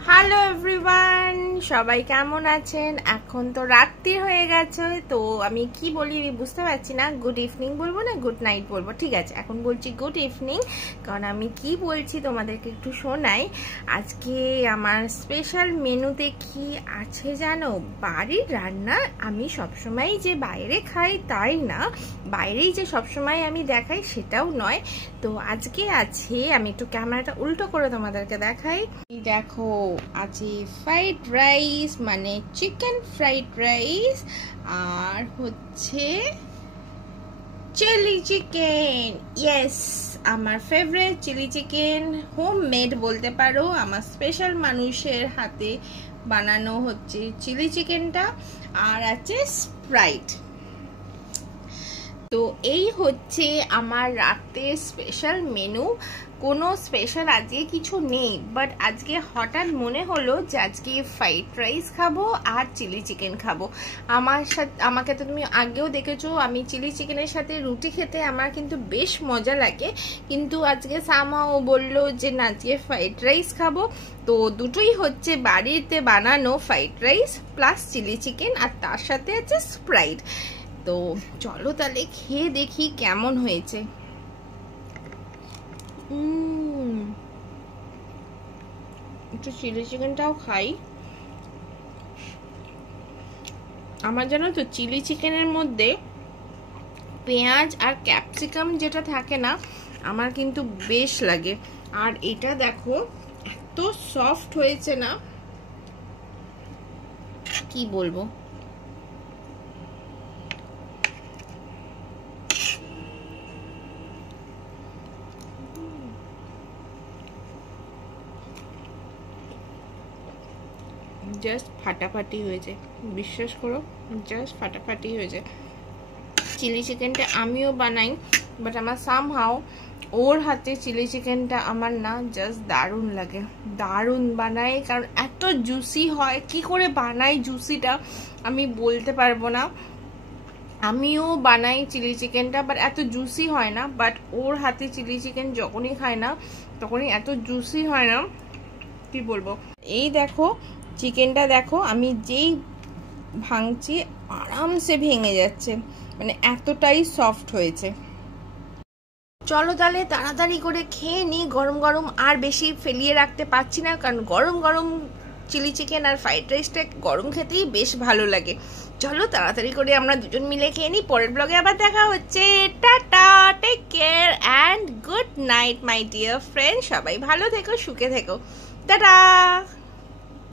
Hello everyone, সবাই কেমন আছেন? এখন তো রাত্রি হয়ে গেছে, তো আমি কি বলি বুঝতে পারছি না। গুড ইভিনিং বলবো না গুড নাইট বলবো? ঠিক আছে, এখন বলছি গুড ইভিনিং, কারণ আমি কি বলছি তোমাদেরকে একটু শোনাই। আজকে আমার স্পেশাল মেনুতে কি আছে জানো? বাড়ির রান্না। আমি সবসময় যে বাইরে খাই তাই না, বাইরেই যে সবসময় আমি দেখাই সেটাও নয়। তো আজকে আছে, আমি একটু ক্যামেরাটা উল্টো করে তোমাদেরকে দেখাই। দেখো, আছে ফ্রাইড রাইস, মানে চিকেন ফ্রাইড রাইস, আর হচ্ছে চিলি চিকেন। ইয়েস, আমার favourite chilli chicken, homemade বলতে পারো। আমার স্পেশাল মানুষের হাতে বানানো হচ্ছে চিলি চিকেনটা, আর আছে স্প্রাইট। তো এই হচ্ছে আমার রাতের স্পেশাল মেনু। কোনো স্পেশাল আজকে কিছু নেই, বাট আজকে হঠাৎ মনে হলো যে আজকে ফ্রাইড রাইস খাবো আর চিলি চিকেন খাবো। আমাকে তো তুমি আগেও দেখেছো, আমি চিলি চিকেনের সাথে রুটি খেতে আমার কিন্তু বেশ মজা লাগে। কিন্তু আজকে সামাও বললো যে না, আজকে ফ্রাইড রাইস খাবো। তো দুটোই হচ্ছে বাড়িতে বানানো fried rice plus chilli chicken, আর তার সাথে আছে স্প্রাইট। তো চলো তাহলে খেয়ে দেখি কেমন হয়েছে। একটু চিলি চিকেনটাও খাই। আমার জানো তো চিলি চিকেনের মধ্যে পেঁয়াজ আর ক্যাপসিকাম যেটা থাকে না, আমার কিন্তু বেশ লাগে। আর এটা দেখো এত সফট হয়েছে না, কি বলবো। জাস্ট ফাটাফাটি হয়েছে, বিশ্বাস করো, জাস্ট ফাটাফাটি হয়েছে। চিলি চিকেনটা আমিও বানাই, বাট আমার সামহাও ওর হাতে চিলি চিকেনটা আমার না জাস্ট দারুণ লাগে। দারুণ বানাই, কারণ এত জুসি হয়। কি করে বানাই জুসিটা আমি বলতে পারবো না। আমিও বানাই চিলি চিকেনটা, বাট এত জুসি হয় না। বাট ওর হাতে চিলি চিকেন যখনই খায় না, তখনই এত জুসি হয় না, কি বলবো। এই দেখো চিকেনটা, দেখো আমি যেই ভাঙছি আরামসে ভেঙে যাচ্ছে, মানে এতটাই সফট হয়েছে। চলো তাহলে তাড়াতাড়ি করে খেয়ে নিই, গরম গরম আর বেশি ফেলিয়ে রাখতে পারছি না, কারণ গরম গরম চিলি চিকেন আর ফ্রাইড রাইসটা গরম খেতেই বেশ ভালো লাগে। চলো তাড়াতাড়ি করে আমরা দুজন মিলে খেয়ে নিই। পরের ব্লগে আবার দেখা হচ্ছে। Tata, take care and good night my dear friend. সবাই ভালো থেকো, সুখে থেকো। টাটা।